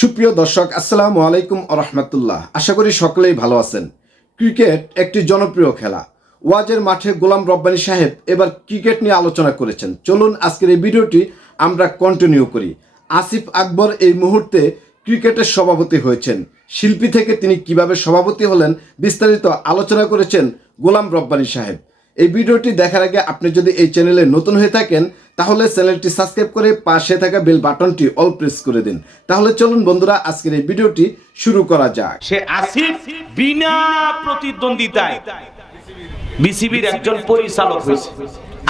সুপ্রিয় দর্শক, আসসালামু আলাইকুম রহমতুল্লাহ। আশা করি সকলেই ভালো আছেন। ক্রিকেট একটি জনপ্রিয় খেলা। ওয়াজের মাঠে গোলাম রব্বানী সাহেব এবার ক্রিকেট নিয়ে আলোচনা করেছেন। চলুন আজকের এই ভিডিওটি আমরা কন্টিনিউ করি। আসিফ আকবর এই মুহূর্তে ক্রিকেটের সভাপতি হয়েছেন। শিল্পী থেকে তিনি কীভাবে সভাপতি হলেন বিস্তারিত আলোচনা করেছেন গোলাম রব্বানী সাহেব। এই ভিডিওটি দেখার আগে আপনি যদি এই চ্যানেলে নতুন হয়ে থাকেন, তাহলে চ্যানেলটি সাবস্ক্রাইব করে পাশে থাকা বেল বাটনটি অল প্রেস করে দিন। তাহলে চলুন বন্ধুরা, আজকের এই ভিডিওটি শুরু করা যাক। সে আসিফ বিনা প্রতিদ্বন্দ্বিতায় বিসিবির একজন পরিচালক হয়েছে।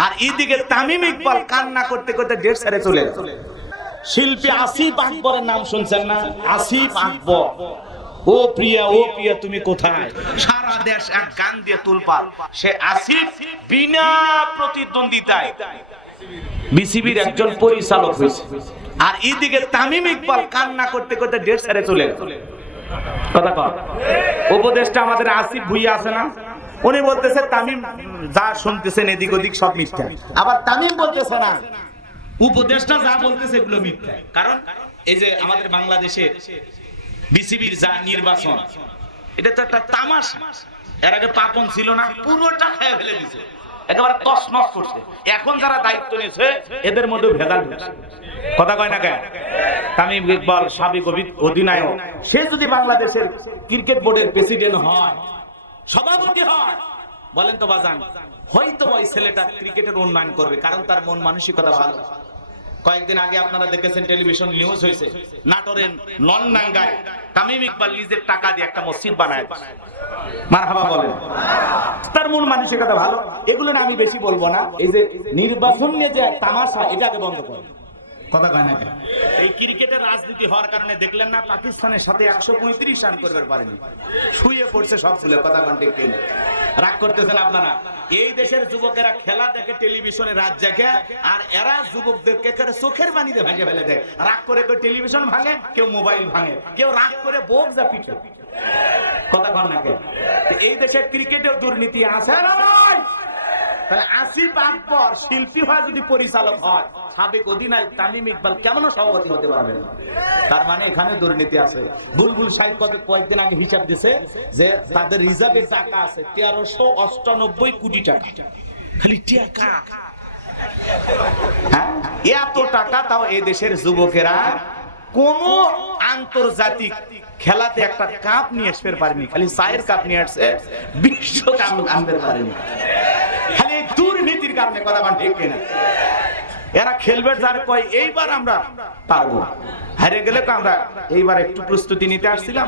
আর এদিকে তামিম ইকবাল কান্না করতে করতে ডেট সারে চলে গেল। শিল্পী আসিফ আকবরের নাম শুনছেন না? আসিফ আকবর। ও প্রিয়া ও প্রিয়া তুমি কোথায়? সারা দেশ এক গান দিয়ে তুলপাল সে আসিফ বিনা প্রতিদ্বন্দ্বিতায়। বিসিবির একজন পরিচালক হয়েছে। আর এদিকে তামিম ইকবাল কান্না করতে করতে ডেট সারে চলে গেল। কথা কর উপদেশটা আমাদের আসিফ ভুইয়া আছে না? উনি বলতেছে তামিম যা শুনতেছেন এদিক ওদিক সব মিথ্যা। আবার তামিম বলতেছে না উপদেশটা যা বলতেছে এগুলো মিথ্যা। কারণ এই যে আমাদের বাংলাদেশের বিসিবির যা নির্বাচন, এটা তো একটা তামাশা। এর আগে পাপন ছিল না, পুরোটা খেয়ে ফেলে দিছে। একেবারে তছনছ করছে। এখন যারা দায়িত্ব নিয়েছে, এদের মধ্যে ভেজাল ঢুকছে। কথা কয় না কেন? তামিম ইকবাল সাবেক অধিনায়ক, সে যদি বাংলাদেশের ক্রিকেট বোর্ডের প্রেসিডেন্ট হয়, সভাপতি হয়, বলেন তো বাজান, হয়তো ওই ছেলেটা ক্রিকেটের উন্নয়ন করবে, কারণ তার মন মানসিকতা ভালো। কয়েকদিন আগে আপনারা দেখেছেন টেলিভিশন নিউজ হয়েছে নাটোরের নন্নাঙ্গায় তামিম ইকবাল নিজের টাকা দিয়ে একটা মসজিদ বানায় মারহাবা বলেন। তার মন মানসিকতা ভালো এগুলো না আমি বেশি বলব না। এই যে নির্বাচন নিয়ে যে তামাশা এটাকে বন্ধ করো কথা কয় না এই ক্রিকেটের রাজনীতি হওয়ার কারণে দেখলেন না পাকিস্তানের সাথে একশো পঁয়ত্রিশ রান করবে পারেনি। শুয়ে পড়ছে সব ফুলে কথা কন ঠিক? রাগ করতেছেন আপনারা? এই দেশের যুবকেরা খেলা দেখে টেলিভিশনে রাত জাগে, আর এরা যুবকদেরকে চোখের পানিতে ভেঙে ফেলে দেয়। রাগ করে কেউ টেলিভিশন ভাঙে, কেউ মোবাইল ভাঙে। কেউ রাগ করে বোক যা পিঠে কথা কন এই দেশে ক্রিকেটেও দুর্নীতি আছে। না মানে এখানে দুর্নীতি আছে। তেরোশো অষ্টানব্বই কোটি হ্যাঁ? এত তাও দেশের যুবকেরা কোন আন্তর্জাতিক খেলাতে একটা কাপ নিয়ে আসতে পারেনি। খালি চায়ের কাপ নিয়ে আসছে বিশ্ব কাপ আনতে পারেনি। কারণে কথা ঠিক কিনা? এরা খেলবে যার কয়, এইবার আমরা পারব। হারে গেলে আমরা এইবার একটু প্রস্তুতি নিতে আসছিলাম।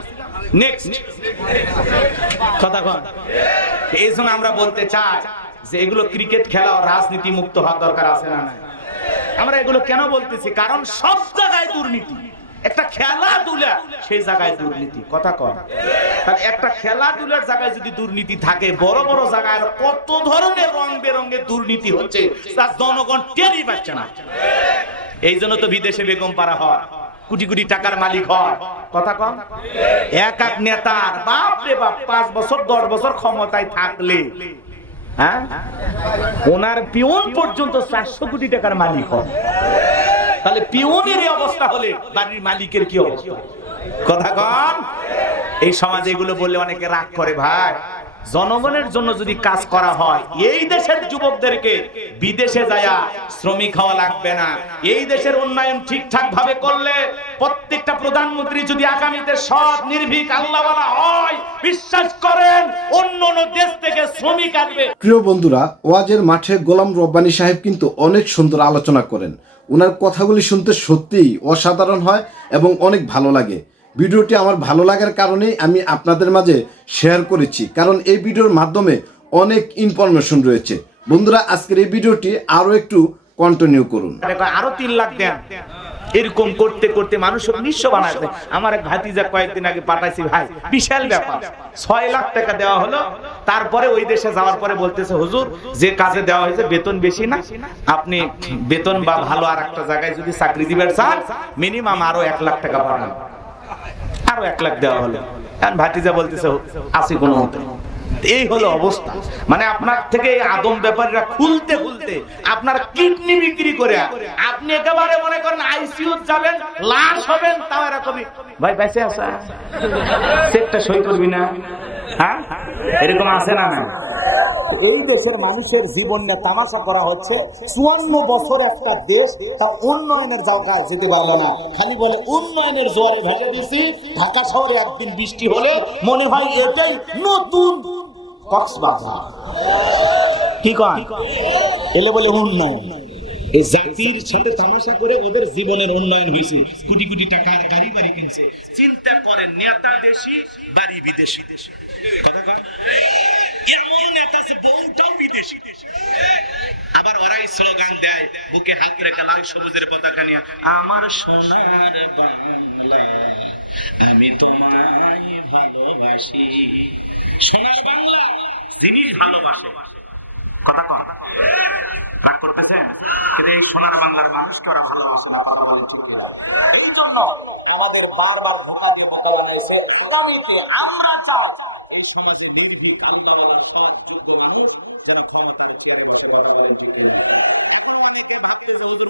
এই জন্য আমরা বলতে চাই যে এগুলো ক্রিকেট খেলা ও রাজনীতি মুক্ত হওয়ার দরকার আছে না আমরা এগুলো কেন বলতেছি? কারণ সব জায়গায় দুর্নীতি। একটা খেলাধুলা, সেই জায়গায় দুর্নীতি। কথা কর তাহলে একটা খেলাধুলার জায়গায় যদি দুর্নীতি থাকে, বড় বড় জায়গায় কত ধরনের রং বেরঙের দুর্নীতি হচ্ছে তার জনগণ টেরই পাচ্ছে না। এই জন্য তো বিদেশে বেগম পারা হয়, কোটি কোটি টাকার মালিক হয়। কথা কম এক এক নেতার বাপ রে বাপ, পাঁচ বছর, দশ বছর ক্ষমতায় থাকলে হ্যাঁ? ওনার পিওন পর্যন্ত চারশো কোটি টাকার মালিক হয়। তাহলে পিওনের অবস্থা হলে বাড়ির মালিকের কি অবস্থা? কথা কন। এই সমাজে এগুলো বললে অনেকে রাগ করে ভাই। জনগণের জন্য যদি কাজ করা হয়, এই দেশের যুবকদেরকে বিদেশে যায়া শ্রমিক হওয়া লাগবে না। এই দেশের উন্নয়ন ঠিকঠাক ভাবে করলে প্রত্যেকটা প্রধানমন্ত্রী যদি আগামীতে সৎ, নির্ভীক, আল্লাহওয়ালা হয়, বিশ্বাস করেন, অন্য অন্য দেশ থেকে শ্রমিক আসবে। প্রিয় বন্ধুরা, ওয়াজের মাঠে গোলাম রব্বানী সাহেব কিন্তু অনেক সুন্দর আলোচনা করেন। ওনার কথাগুলি শুনতে সত্যিই অসাধারণ হয় এবং অনেক ভালো লাগে। ভিডিওটি আমার ভালো লাগার কারণেই আমি আপনাদের মাঝে শেয়ার করেছি, কারণ এই ভিডিওর মাধ্যমে অনেক ইনফরমেশন রয়েছে। বন্ধুরা, আজকের এই ভিডিওটি আরও একটু কন্টিনিউ করুন। আরও তিন লাখ দেন। এরকম করতে করতে মানুষ নিঃস্ব বানাচ্ছে আমার এক ভাতিজা কয়েকদিন আগে পাঠাইছি, ভাই, বিশাল ব্যাপার। ছয় লাখ টাকা দেওয়া হলো। তারপরে ওই দেশে যাওয়ার পরে বলতেছে, হুজুর, যে কাজে দেওয়া হয়েছে বেতন বেশি না। আপনি বেতন বা ভালো আর একটা জায়গায় যদি চাকরি দিবেন চান মিনিমাম আরও এক লাখ টাকা পাঠান। আরও এক লাখ দেওয়া হলো। ভাতিজা বলতেছে, আসি কোনো মতে। এই হলো অবস্থা। মানে আপনার থেকে আদম ব্যাপারীরা খুলতে খুলতে আপনার কিডনি বিক্রি করে আপনি একেবারে মনে করেন আইসিইউ যাবেন লাশ হবেন, তাও এরকমই। ভাই, বেঁচে আসা চেকটা সই করবি না? হ্যাঁ? এরকম আছে না না এই দেশের মানুষের জীবন নিয়ে তামাশা করা হচ্ছে। চুয়ান্ন বছর একটা দেশ তা উন্নয়নের জায়গায় যেতে পারল না। খালি বলে উন্নয়নের জোয়ারে ভেসে দিছি। ঢাকা শহরে একদিন বৃষ্টি হলে মনে হয় এটাই নতুন কক্সবাজার কি কয়? এলে বলে উন্নয়ন। এই জাতির সাথে তামাশা করে ওদের জীবনের উন্নয়ন হয়েছে। কোটি কোটি টাকার গাড়ি বাড়ি কিনছে। চিন্তা করেন নেতা দেশি বাড়ি বিদেশি। কথা কন এমন নেতা আছে বউটাও বিদেশি। আবার ওরাই স্লোগান দেয় বুকে হাত রেখে লাল সবুজের পতাকা নিয়ে আমার সোনার বাংলা আমি তোমায় ভালোবাসি। সোনার জিনিস ভালোবাসে। কথা কন। রাগ করতেছেন? কিন্তু এই সোনার বাংলার মানুষকে ওরা ভালোবাসে না কথা বলেন ঠিক? এই জন্য আমাদের বারবার ধোকা দিয়ে বোকা বানাইছে আগামীতে আমরা চাই। এই সমাজে নির্ভীক আল্লাহ সব যোগ্য মানুষ যেন ক্ষমতার চেয়ারে বসে কথা বলেন ঠিক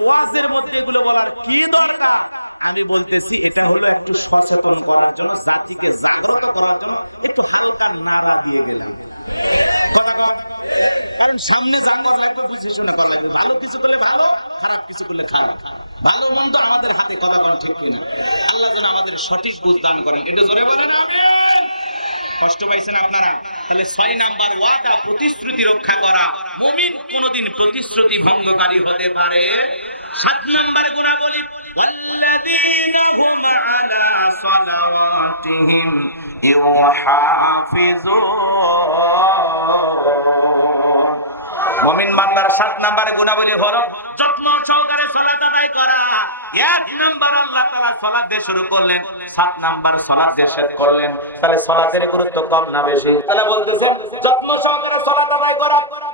ওয়াজের মধ্যে গুলো বলার কি দরকার? আমি বলতেছি এটা হলো একটু সচেতন করার জন্য জাতিকে জাগ্রত করার জন্য একটু হালকা নাড়া দিয়ে গেলে কথা বল। কারণ সামনে জান্নাত লাগবে বুঝে শুনে করা লাগবে ভালো কিছু করলে ভালো খারাপ কিছু করলে খারাপ ভালো মন্দ আমাদের হাতে কথা বলা ঠিক কিনা আল্লাহ যেন আমাদের সঠিক বুঝ দান করেন এটা জোরে বলেন আমিন কষ্ট পাইছেন আপনারা তাহলে ছয় নাম্বার ওয়াদা প্রতিশ্রুতি রক্ষা করা মুমিন কোনদিন প্রতিশ্রুতি ভঙ্গকারী হতে পারে সাত নাম্বার গুণাবলী والذين هم على صلواتهم يحافظون মুমিন বান্দার সাত নাম্বারে গুণাবলী হল যত্ন সহকারে সালাত আদায় করা। এক নাম্বার আল্লাহ তাআলা সালাত দিয়ে শুরু করলেন সাত নাম্বার সালাত দিয়ে শেষ করলেন। তাহলে সলাতের গুরুত্ব কম না বেশি? তাহলে বলতেছেন যত্ন সহকারে সালাত আদায় করা।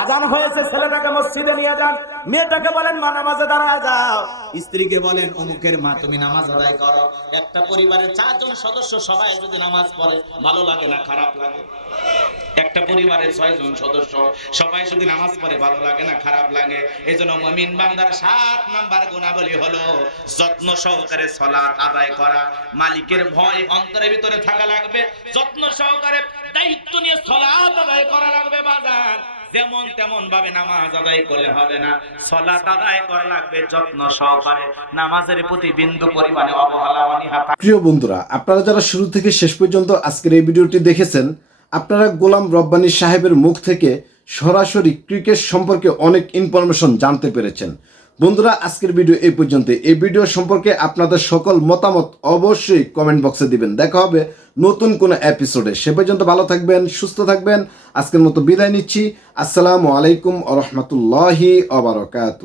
আজান হয়েছে, ছেলেটাকে মসজিদে নিয়ে যান। মেয়েটাকে বলেন, মা, নামাজে দাঁড়ায় যাও। স্ত্রীকে বলেন, অমুকের মা, তুমি নামাজ আদায় করো। একটা পরিবারের চারজন সদস্য সবাই যদি নামাজ পড়ে, ভালো লাগে না, খারাপ লাগে? একটা পরিবারের ছয় জন সদস্য সবাই যদি নামাজ পড়ে, ভালো লাগে না, খারাপ লাগে? এই জন্য মমিন বান্দার সাত নাম্বার গুণাবলী হলো যত্ন সহকারে সলাৎ আদায় করা। মালিকের ভয় অন্তরের ভিতরে থাকা লাগবে। যত্ন সহকারে দায়িত্ব নিয়ে সলাৎ আদায় করা লাগবে বাজার যেমন তেমন ভাবে নামাজ আদায় করলে হবে না। সলাত আদায় করা লাগবে যত্ন সহকারে। নামাজের প্রতি বিন্দু পরিমাণে অবহেলা অনীহা প্রিয় বন্ধুরা, আপনারা যারা শুরু থেকে শেষ পর্যন্ত আজকের এই ভিডিওটি দেখেছেন, আপনারা গোলাম রব্বানী সাহেবের মুখ থেকে সরাসরি ক্রিকেট সম্পর্কে অনেক ইনফরমেশন জানতে পেরেছেন। বন্ধুরা, আজকের ভিডিও এই পর্যন্ত এই ভিডিও সম্পর্কে আপনাদের সকল মতামত অবশ্যই কমেন্ট বক্সে দিবেন। দেখা হবে নতুন কোনো এপিসোডে সে পর্যন্ত ভালো থাকবেন, সুস্থ থাকবেন। আজকের মতো বিদায় নিচ্ছি। আসসালামু আলাইকুম আ রহমতুল্লাহি আবরকাত